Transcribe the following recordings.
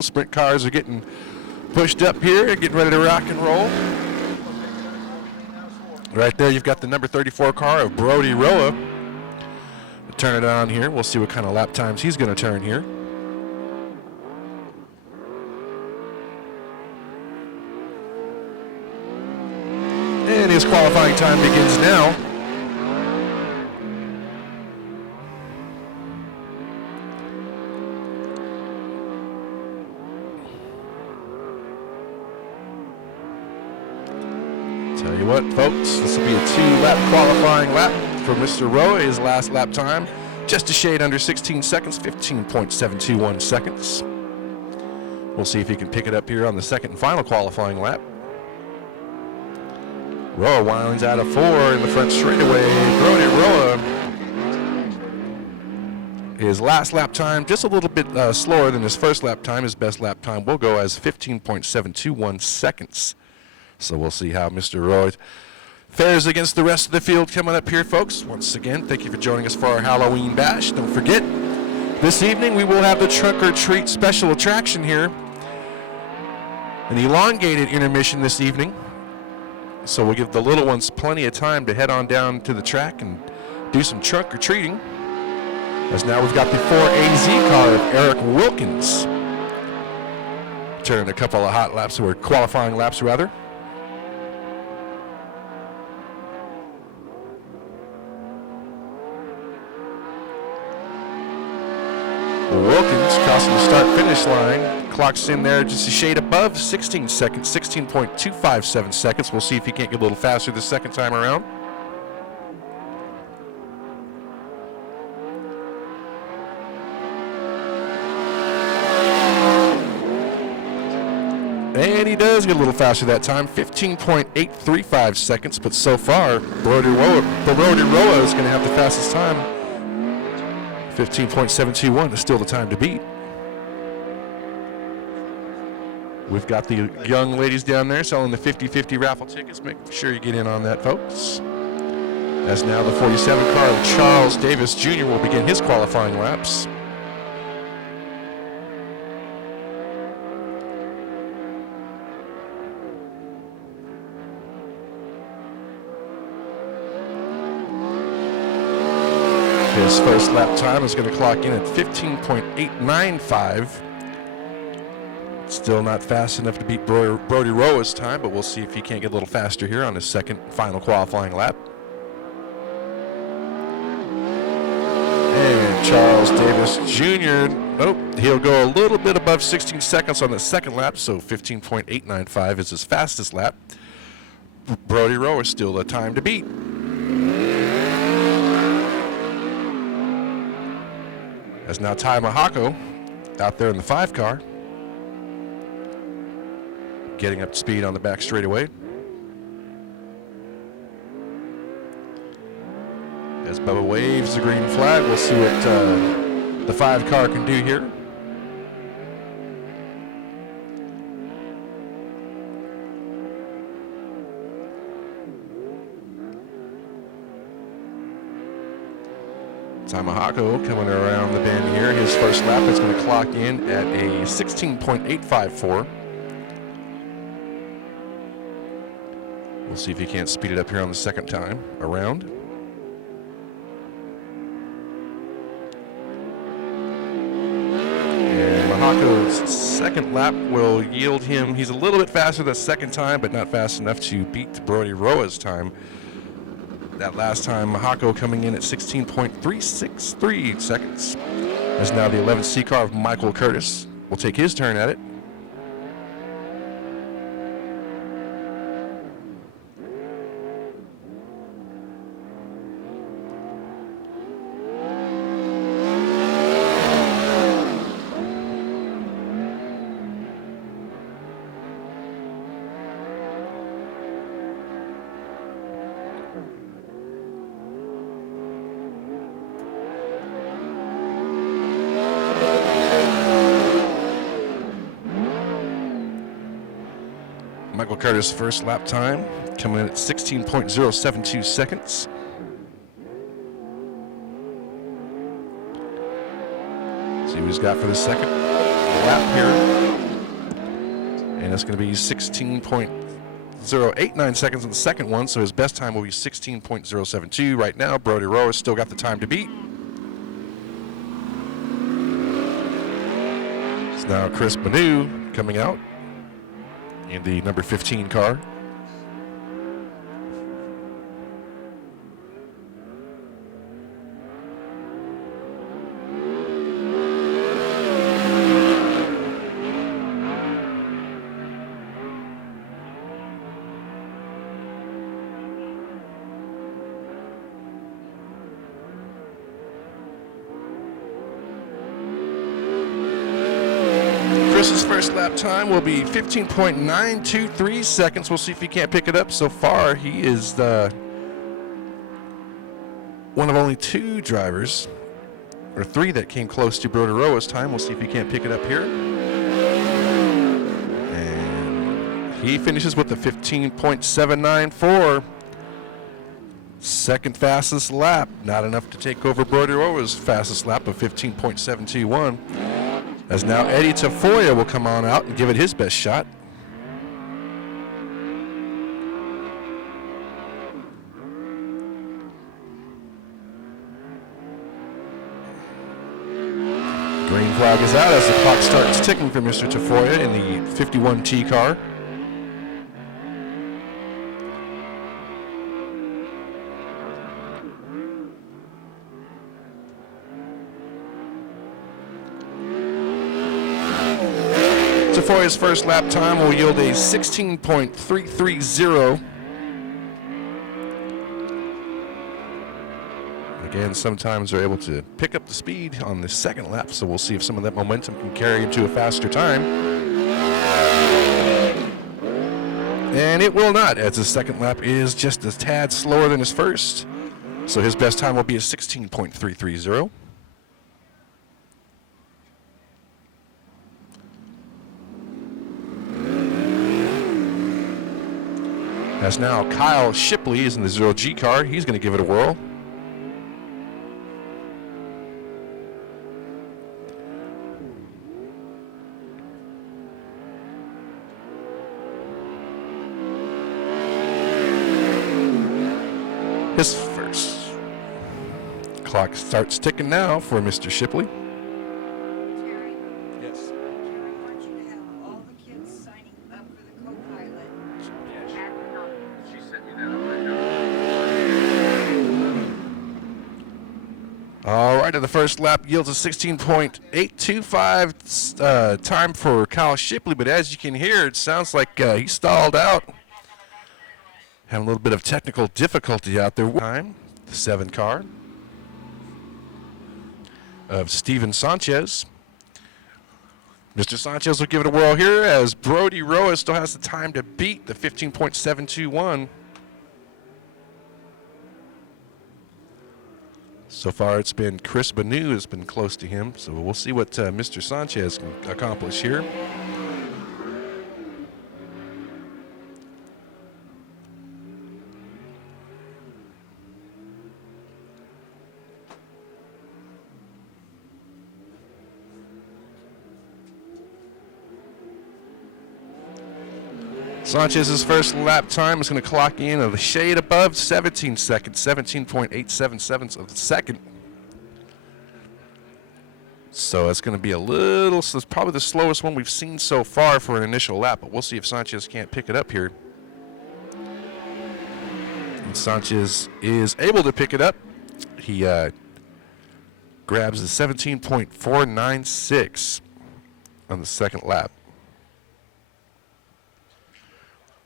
Sprint cars are getting pushed up here, getting ready to rock and roll. Right there, you've got the number 34 car of Brody Roa. Turn it on here. We'll see what kind of lap times he's going to turn here. And his qualifying time begins now. Tell you what, folks, this will be a 2-lap qualifying lap for Mr. Roa. His last lap time, just a shade under 16 seconds, 15.721 seconds. We'll see if he can pick it up here on the second and final qualifying lap. Roa winds out of 4 in the front straightaway. Brody Roa, his last lap time, just a little bit slower than his first lap time. His best lap time will go as 15.721 seconds. So we'll see how Mr. Roy fares against the rest of the field coming up here, folks. Once again, thank you for joining us for our Halloween bash. Don't forget, this evening we will have the Trunk or Treat special attraction here. An elongated intermission this evening. So we'll give the little ones plenty of time to head on down to the track and do some trunk or treating. As now we've got the 4AZ car of Eric Wilkins. Turning a couple of hot laps, or qualifying laps rather. Wilkins crossing the start-finish line. Clocks in there just a shade above 16 seconds, 16.257 seconds. We'll see if he can't get a little faster the second time around. And he does get a little faster that time, 15.835 seconds. But so far, Brody Roa is going to have the fastest time. 15.721 is still the time to beat. We've got the young ladies down there selling the 50-50 raffle tickets. Make sure you get in on that, folks. As now the 47 car of Charles Davis Jr. will begin his qualifying laps. His first lap time is going to clock in at 15.895. Still not fast enough to beat Brody Roa's time, but we'll see if he can't get a little faster here on his second final qualifying lap. And Charles Davis Jr., he'll go a little bit above 16 seconds on the second lap, so 15.895 is his fastest lap. Brody Roa is still a time to beat. As now Ty Mahako out there in the 5 car, getting up to speed on the back straightaway. As Bubba waves the green flag, we'll see what the 5 car can do here. Tamahako coming around the bend here. His first lap is going to clock in at a 16.854. We'll see if he can't speed it up here on the second time around. And Mahako's second lap will yield him. He's a little bit faster the second time, but not fast enough to beat Brody Roa's time. That last time, Mahako coming in at 16.363 seconds. As now the 11C car of Michael Curtis will take his turn at it. Michael Curtis' first lap time coming in at 16.072 seconds. See what he's got for the second lap here. That's going to be 16.089 seconds in the second one, so his best time will be 16.072. Right now, Brody Rowe has still got the time to beat. It's now Chris Banu coming out in the number 15 car. Chris's first lap time will be 15.923 seconds. We'll see if he can't pick it up. So far, he is one of only two drivers, or three, that came close to Brody Rowe's time. We'll see if he can't pick it up here. And he finishes with a 15.794. Second fastest lap. Not enough to take over Brody Rowe's fastest lap of 15.721. As now Eddie Tafoya will come on out and give it his best shot. Green flag is out as the clock starts ticking for Mr. Tafoya in the 51T car. Tafoya's first lap time will yield a 16.330. Again, sometimes they're able to pick up the speed on the second lap, so we'll see if some of that momentum can carry him to a faster time. And it will not, as his second lap is just a tad slower than his first. So his best time will be a 16.330. As now Kyle Shipley is in the 0G car. He's going to give it a whirl. His first clock starts ticking now for Mr. Shipley. Terry, Yes. I want you to have all the kids signing up for the co-pilot at the number. She sent me that up right now. All right, and the first lap yields a 16.825 time for Kyle Shipley, but as you can hear, it sounds like he stalled out. Having a little bit of technical difficulty out there. Time, the 7 car of Steven Sanchez. Mr. Sanchez will give it a whirl here as Brody Rowe still has the time to beat the 15.721. So far, it's been Chris Banu has been close to him, so we'll see what Mr. Sanchez can accomplish here. Sanchez's first lap time is going to clock in a shade above 17 seconds, 17.87 of the second. So it's going to be a little, so it's probably the slowest one we've seen so far for an initial lap, but we'll see if Sanchez can't pick it up here. And Sanchez is able to pick it up. He grabs the 17.496 on the second lap.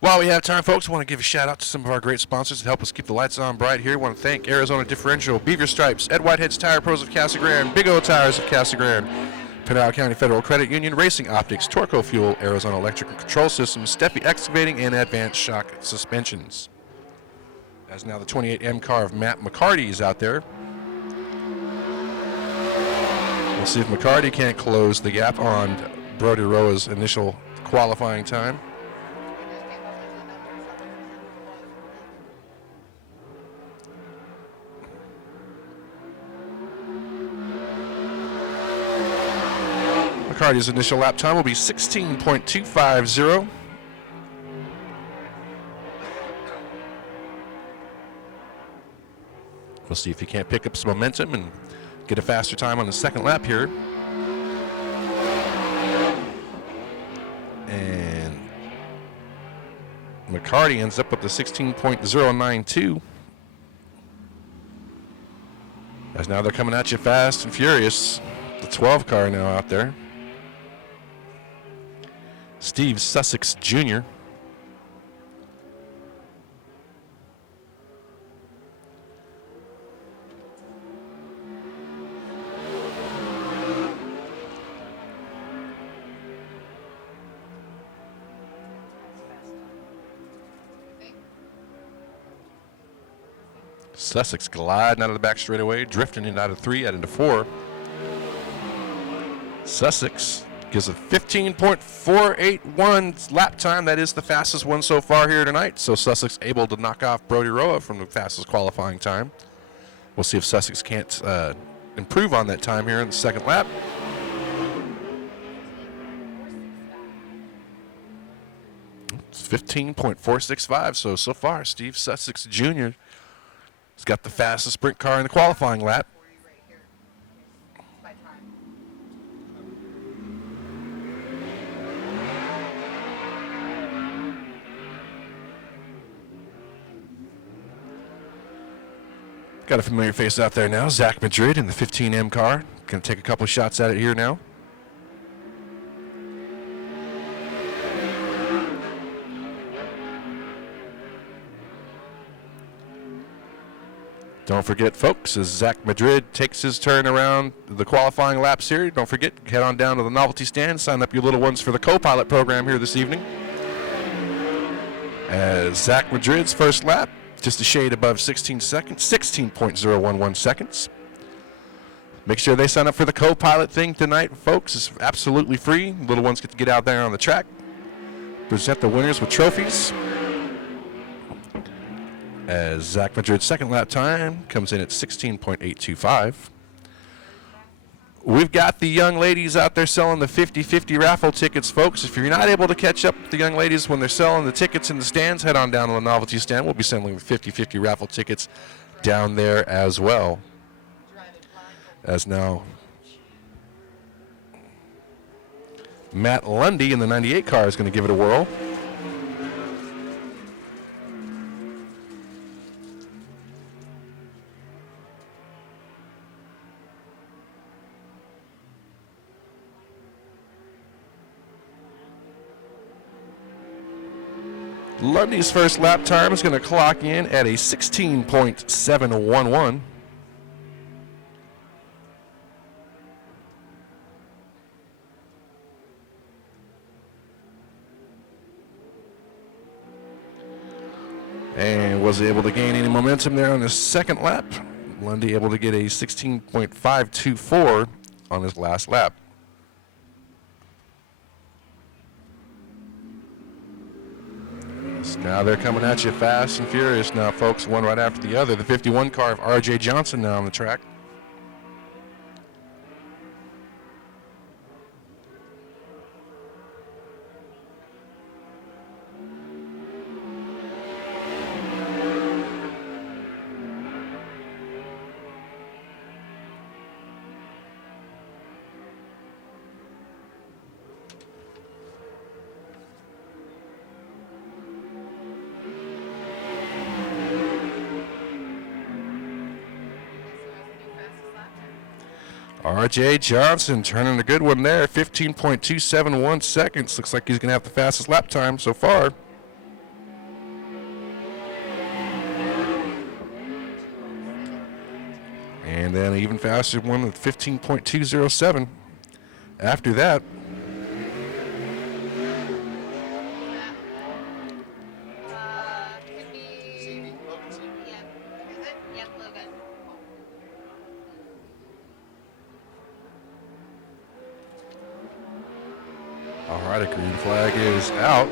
While we have time, folks, I want to give a shout out to some of our great sponsors that help us keep the lights on bright here. I want to thank Arizona Differential, Beaver Stripes, Ed Whitehead's Tire Pros of Casa Grande, Big O Tires of Casa Grande, Pinal County Federal Credit Union, Racing Optics, Torco Fuel, Arizona Electrical Control Systems, Steffi Excavating, and Advanced Shock Suspensions. As now the 28M car of Matt McCarty is out there. We'll see if McCarty can't close the gap on Brody Rowe's initial qualifying time. McCarty's initial lap time will be 16.250. We'll see if he can't pick up some momentum and get a faster time on the second lap here. And McCarty ends up with the 16.092. As now they're coming at you fast and furious. The 12 car now out there. Steve Sussex Jr. Sussex gliding out of the back straightaway, drifting in out of 3, out into 4. Sussex gives a 15.481 lap time. That is the fastest one so far here tonight. So Sussex able to knock off Brody Roa from the fastest qualifying time. We'll see if Sussex can't improve on that time here in the second lap. It's 15.465. So far, Steve Sussex Jr. has got the fastest sprint car in the qualifying lap. Got a familiar face out there now. Zach Madrid in the 15M car. Going to take a couple of shots at it here now. Don't forget, folks, as Zach Madrid takes his turn around the qualifying laps here, don't forget, head on down to the novelty stand, sign up your little ones for the co-pilot program here this evening. As Zach Madrid's first lap, just a shade above 16 seconds, 16.011 seconds. Make sure they sign up for the co-pilot thing tonight, folks. It's absolutely free. Little ones get to get out there on the track, present the winners with trophies. As Zach Madrid's second lap time comes in at 16.825. We've got the young ladies out there selling the 50-50 raffle tickets, folks. If you're not able to catch up with the young ladies when they're selling the tickets in the stands, head on down to the novelty stand. We'll be selling the 50-50 raffle tickets down there as well. As now Matt Lundy in the 98 car is going to give it a whirl. Lundy's first lap time is going to clock in at a 16.711. And was able to gain any momentum there on his second lap. Lundy able to get a 16.524 on his last lap. Now they're coming at you fast and furious now, folks, one right after the other. The 51 car of R.J. Johnson now on the track. R.J. Johnson turning a good one there, 15.271 seconds. Looks like he's going to have the fastest lap time so far. And then an even faster one with 15.207 after that. All right, a green flag is out.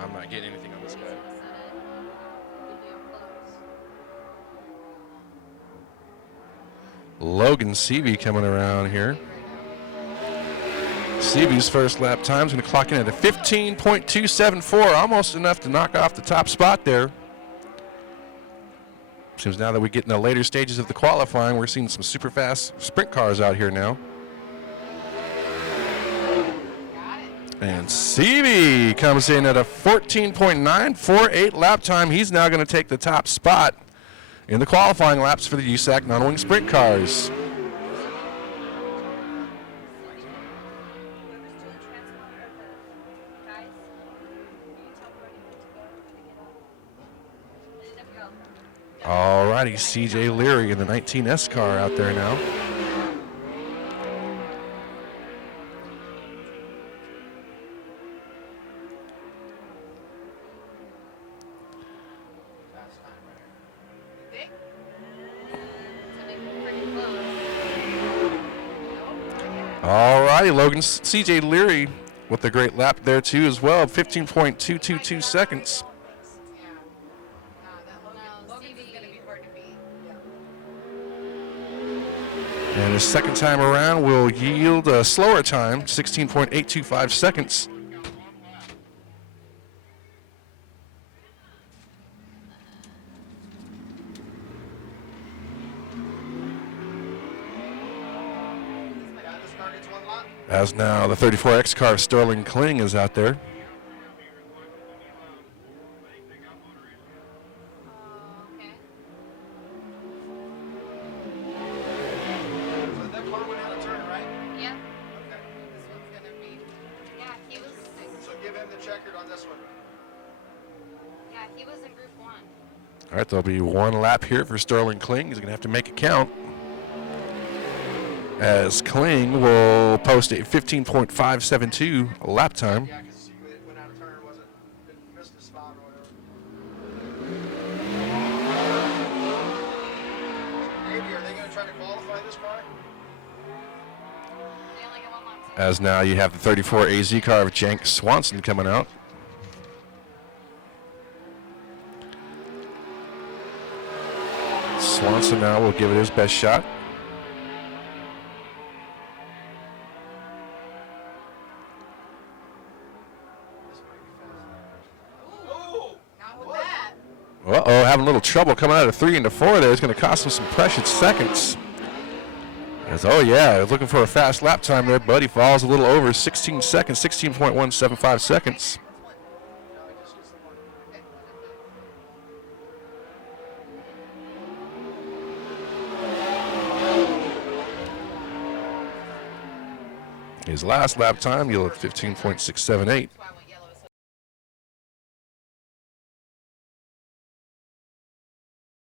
I'm not getting anything on this guy. Logan Seavey coming around here. Seavey's first lap time is going to clock in at a 15.274, almost enough to knock off the top spot there. Seems now that we get in the later stages of the qualifying, we're seeing some super fast sprint cars out here now. And Seavey comes in at a 14.948 lap time. He's now going to take the top spot in the qualifying laps for the USAC non-wing sprint cars. All righty, CJ Leary in the 19S car out there now. All righty, Logan. CJ Leary with a great lap there too as well, 15.222 seconds. And his second time around will yield a slower time, 16.825 seconds. As now the 34X car of Sterling Kling is out there. All right, there'll be one lap here for Sterling Kling. He's going to have to make it count, as Kling will post a 15.572 lap time. Yeah, because he went out of turn, missed a spot or whatever. Maybe, are they going to try to qualify this car? As now you have the 34 AZ car of Jank Swanson coming out. Swanson now will give it his best shot. Uh-oh, having a little trouble coming out of 3 into 4 there. It's going to cost him some precious seconds. As, oh, yeah, looking for a fast lap time there, but he falls a little over 16 seconds, 16.175 seconds. His last lap time yielded 15.678.